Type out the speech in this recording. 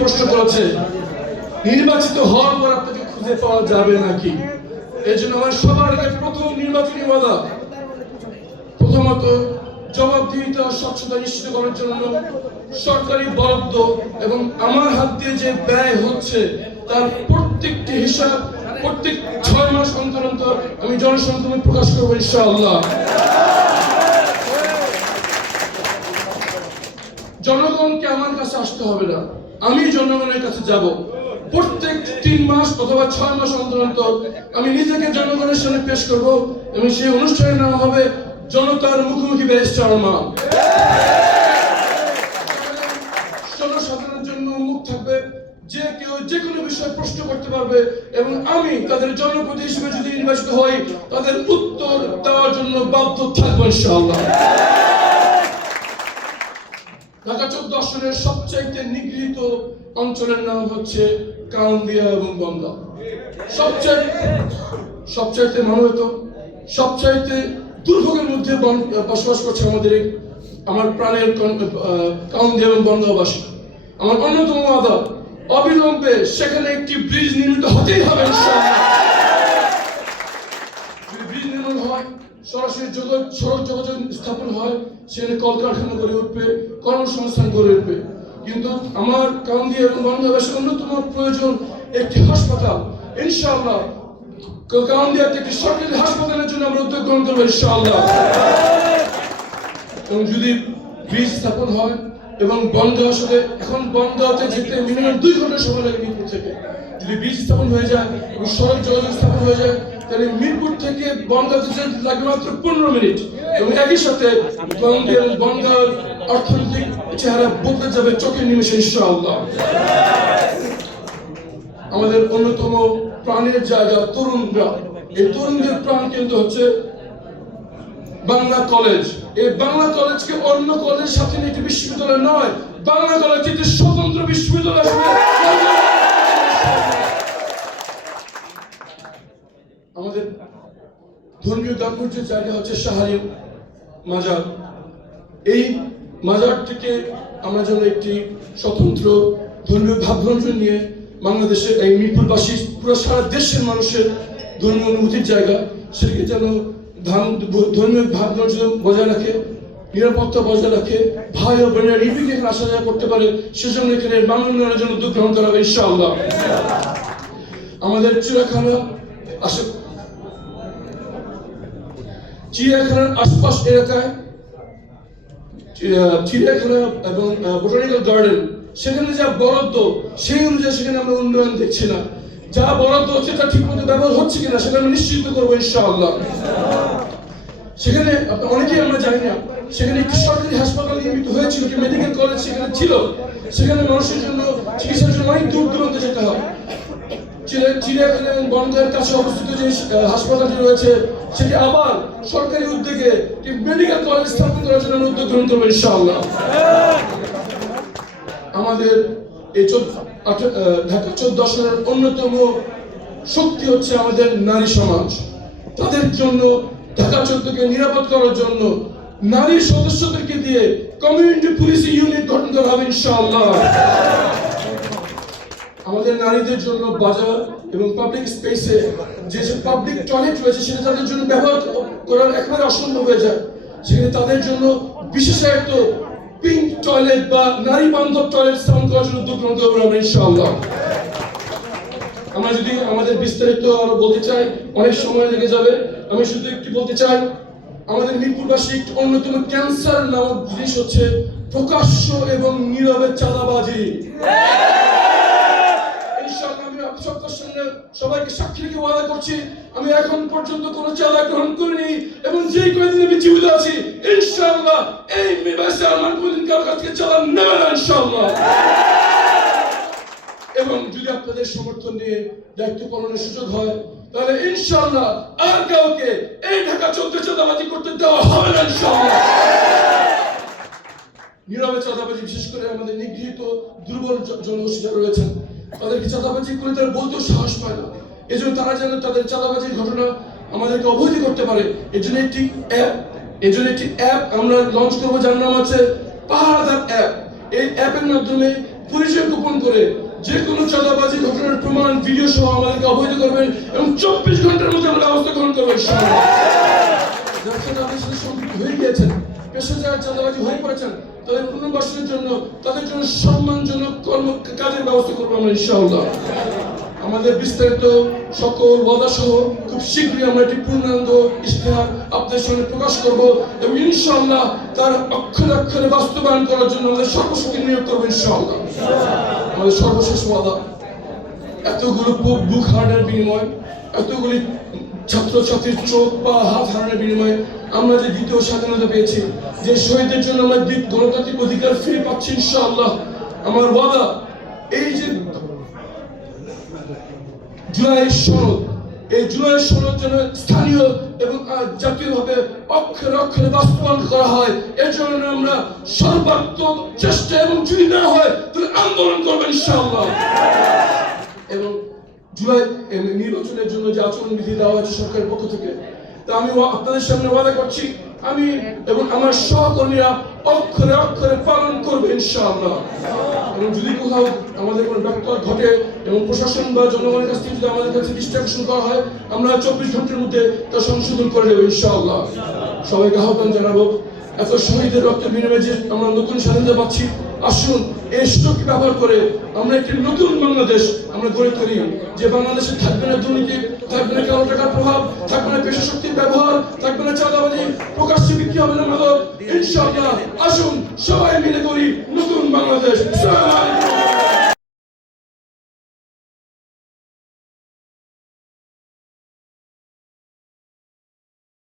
প্রশ্ন করেছে, নির্বাচিত হওয়ার পর আপনাকে খুঁজে পাওয়া যাবে নাকি? এই জন্য আমার সবার আগে প্রথম নির্বাচনী ওয়াদা, প্রথমত জবাবদিহিতা স্বচ্ছতা নিশ্চিত করার জন্য সরকারি বরাদ্দ এবং আমার হাত দিয়ে যে ব্যয় হচ্ছে তার প্রত্যেকটি হিসাব প্রত্যেক 6 মাস অন্তর অন্তর আমি জনসংযোগে প্রকাশ করবো ইনশাআল্লাহ। জনগণকে আমার কাছে আসতে হবে না, আমি জনগণের কাছে যাব। প্রত্যেক 3 মাস অথবা 6 মাস অন্তর অন্তর আমি নিজেকে জনগণের সামনে পেশ করব এবং সেই অনুষ্ঠানের নাম হবে জনতার মুখোমুখি ব্যারিস্টার মা। জনসাধারণের জন্য মুখ থাকবে, যে কেউ যে কোনো বিষয়ে প্রশ্ন করতে পারবে এবং আমি তাদের জনপ্রতিনিধি হিসেবে যদি নির্বাচিত হই তাদের উত্তর দেওয়ার জন্য বাধ্য থাকবো ইনশাআল্লাহ। ঢাকা 14 আসনের সবচাইতে নিগৃহীত অঞ্চলের নাম হচ্ছে কাউন্দিয়া এবং বনগাঁ। সবচাইতে মানবত, সবচাইতে দুর্ভোগের মধ্যে বসবাস করছে আমার প্রাণের কাউন্দিয়া এবং বনগাঁবাসী। আমার অন্যতম ওয়াদা, অবিলম্বে সেখানে একটি ব্রিজ নির্মিত হতেই হবে ইনশাআল্লাহ। যদি ব্রিজ নির্মাণ হয়, সরাসরি সড়ক যোগাযোগ স্থাপন হয়, সেখানে কলকারখানা গড়ে উঠবে, কর্মসংস্থান গড়ে উঠবে। কিন্তু আমার কাউন্দিয়া এবং বনগাঁবাসীর অন্যতম প্রয়োজন একটি হাসপাতাল। ইনশাআল্লাহ কাউন্দিয়াতে একটি সরকারি হাসপাতালের জন্য আমরা উদ্যোগ গ্রহণ করবো ইনশাআল্লাহ। এবং যদি ব্রিজ স্থাপন হয় এবং বনগাঁও সাথে, এখন বনগাঁওতে যেতে মিনিমাম 2 ঘন্টা সময় লাগে মিরপুর থেকে, যদি ব্রিজ স্থাপন হয়ে যায় এবং সড়ক যোগাযোগ স্থাপন হয়ে যায় তাহলে মিরপুর থেকে বনগাঁওতে যেতে লাগবে মাত্র 15 মিনিট এবং একই সাথে বনগাঁওর অর্থনৈতিক চেহারা বদলে যাবে চোখের নিমেষে ইনশাআল্লাহ। আমাদের অন্যতম প্রাণের জায়গা তরুণরা, এই তরুণদের প্রাণ কেন্দ্র হচ্ছে বাংলা কলেজ। এই বাংলা কলেজকে অন্য কলেজের সাথে একটি বিশ্ববিদ্যালয় নয়, বাংলা কলেজ একটি স্বতন্ত্র বিশ্ববিদ্যালয়। আমাদের ধর্মীয় তাৎপর্যের জায়গা হচ্ছে শাহারি মাজার। এই মাজারটিকে আমরা যেন একটি স্বতন্ত্র ধর্মীয় ভাবভঞ্জন নিয়ে বাংলাদেশে এই মিরপুরবাসী পুরো সারা দেশের মানুষের ধর্মীয় অনুভূতির জায়গা, সেটাকে যেন ধর্মীয় ভাবভঞ্জন বজায় রাখে, নিরাপত্তা বজায় রাখে, ভাই ও বোনেরা নির্বিঘ্নে এখানে আসা যাওয়া করতে পারে, সেজন্য এখানে বাংলা উন্নয়নের জন্য উদ্যোগ গ্রহণ করা হবে ইনশাআল্লাহ। আমাদের চিড়িয়াখানার আশপাশ এলাকায় চিড়িয়াখানা এবং বোটানিক্যাল গার্ডেন, সেখানে যা বরাদ্দ সেই অনুযায়ী সেখানে আমরা উন্নয়ন দেখছি না। যা বরাদ্দ হচ্ছে তা ঠিকমতো ব্যবহার হচ্ছে কিনা সেটা আমরা নিশ্চিত করবো ইনশাআল্লাহ। সেখানে অনেকেই আমরা জানি না, সেখানে একটি সরকারি হাসপাতাল নির্মিত হয়েছিল, একটি মেডিকেল কলেজ সেখানে ছিল, সেখানে মানুষের জন্য চিকিৎসার জন্য অনেক দূর দূরান্তে যেতে হয়। চিড়িয়াখানা এবং বনগাঁয়ের কাছে অবস্থিত যে হাসপাতালটি রয়েছে সেটি আবার সরকারি উদ্যোগে মেডিকেল কলেজ স্থাপন করার জন্য উদ্যোগ গ্রহণ করবো ইনশাআল্লাহ। আমাদের এই ঢাকা 14 আসনের অন্যতম শক্তি হচ্ছে আমাদের নারী সমাজ। তাদের জন্য ঢাকা 14কে নিরাপদ করার জন্য নারী সদস্যদেরকে দিয়ে কমিউনিটি পুলিশিং ইউনিট গঠন করা হবে ইনশাআল্লাহ। আমাদের নারীদের জন্য বাজার এবং পাবলিক স্পেসে যে পাবলিক টয়লেট রয়েছে সেটা তাদের জন্য ব্যবহার করার একেবারে অসম্ভব হয়ে যায়, সেখানে তাদের জন্য বিশেষায়িত পিঙ্ক টয়লেট বা নারী বান্ধব টয়লেট স্থাপন করার জন্য উদ্যোগ গ্রহণ করবো আমরা ইনশাআল্লাহ। আমরা যদি আমাদের বিস্তারিত আরো বলতে চাই অনেক সময় লেগে যাবে, আমি শুধু একটু বলতে চাই আমাদের মিরপুরবাসী একটি অন্যতম ক্যান্সার নামক জিনিস হচ্ছে প্রকাশ্য এবং নীরবে চাঁদাবাজি। সবাইকে সাক্ষী রেখে ওয়াদা করছি আমি এখন পর্যন্ত কোনো চাঁদা গ্রহণ করিনি এবং যে কয়েকদিন আমি জীবিত আছি ইনশাআল্লাহ এই ব্যাপারে আমার কোনদিন কারো কাছ থেকে চাঁদা নেবে না ইনশাআল্লাহ। এবং যদি আপনাদের সমর্থন নিয়ে দায়িত্ব পালনের সুযোগ হয় তাহলে ইনশাআল্লাহ আর কাউকে এই ঢাকা 14 চাঁদাবাজি করতে দেওয়া হবে না ইনশাআল্লাহ। নীরবে চাঁদাবাজি, বিশেষ করে আমাদের নিগৃহীত দুর্বল জনগোষ্ঠী যারা রয়েছেন তাদেরকে চাঁদাবাজি করে তারা বলতেও সাহস পায় না, এই জন্য তারা যেন তাদের চাঁদাবাজির ঘটনা আমাদেরকে অবহিত করতে পারে এই জন্য একটি অ্যাপ আমরা লঞ্চ করবো যার নাম আছে পাহারাদার অ্যাপ। এই অ্যাপের মাধ্যমে পরিচয় গোপন করে করে যে কোনো চাঁদাবাজি ঘটনার প্রমাণ ভিডিও সহ আমাদেরকে অবহিত করবেন এবং 24 ঘন্টার মধ্যে আমরা ব্যবস্থা গ্রহণ করবো ইনশাআল্লাহ। যারা চাঁদাবাজির সাথে সম্পৃক্ত হয়ে গিয়েছেন, পেশাদার চাঁদাবাজি হয়ে পড়েছেন, তাদের পুনর্বাসনের জন্য, তাদের জন্য সম্মানজনক কাজের ব্যবস্থা করবো আমরা ইনশাআল্লাহ। আমাদের বিস্তারিত সকল ওয়াদা সহ খুব শীঘ্রই আমরা একটি পূর্ণাঙ্গ ইশতেহার আপনাদের সামনে প্রকাশ করব এবং ইনশাআল্লাহ তার অক্ষরে অক্ষরে বাস্তবায়ন করার জন্য আমাদের সর্বশক্তি নিয়োগ করবো ইনশাআল্লাহ। আমাদের সর্বশেষ ওয়াদা, এতগুলো বুক হারানোর বিনিময়, এতগুলি ছাত্রছাত্রীর চোখ বা হাত হারানোর বিনিময়ে আমরা যে দ্বিতীয় স্বাধীনতা পেয়েছি, যে শহীদের জন্য আমরা গণতান্ত্রিক অধিকার ফিরে পাচ্ছি ইনশাআল্লাহ, আমার ওয়াদা এই যে জুলাই সনদ, এই জুলাই সনদ যেন স্থানীয় এবং জাতীয়ভাবে অক্ষরে অক্ষরে বাস্তবায়ন করা হয়, এর জন্য আমরা সর্বাত্মক চেষ্টা এবং যদি না হয় তাহলে আন্দোলন করবেন ইনশাআল্লাহ। এবং জুলাই নির্বাচনের জন্য যে আচরণবিধি দেওয়া হয়েছে সরকারের পক্ষ থেকে, তা আমি আপনাদের সামনে ওয়াদা করছি আমি এবং আমার সহকর্মীরা অক্ষরে অক্ষরে পালন করবে ইনশাআল্লাহ। এবং যদি কোথাও আমাদের কোনো ব্যত্যয় ঘটে এবং প্রশাসন বা জনগণের কাছ থেকে যদি আমাদের কাছে ডিস্ট্রাকশন করা হয়, আমরা 24 ঘন্টার মধ্যে তা সংশোধন করে দেবো ইনশাআল্লাহ। সবাইকে আহ্বান জানাবো, এত শহীদের রক্তের বিনিময়ে যে আমরা নতুন স্বাধীনতা পাচ্ছি, আসুন এই সুযোগকে ব্যবহার করে আমরা একটি নতুন বাংলাদেশ আমরা গড়ে তুলি, যে বাংলাদেশে থাকবে না দুর্নীতি, থাকবে না কালো টাকার প্রভাব, থাকবে না পেশা শক্তির ব্যবহার, থাকবে না চাঁদাবাজি, প্রকাশ্যে বিক্রি হবে না মাদক ইনশাআল্লাহ। আসুন সবাই মিলে করি নতুন বাংলাদেশ।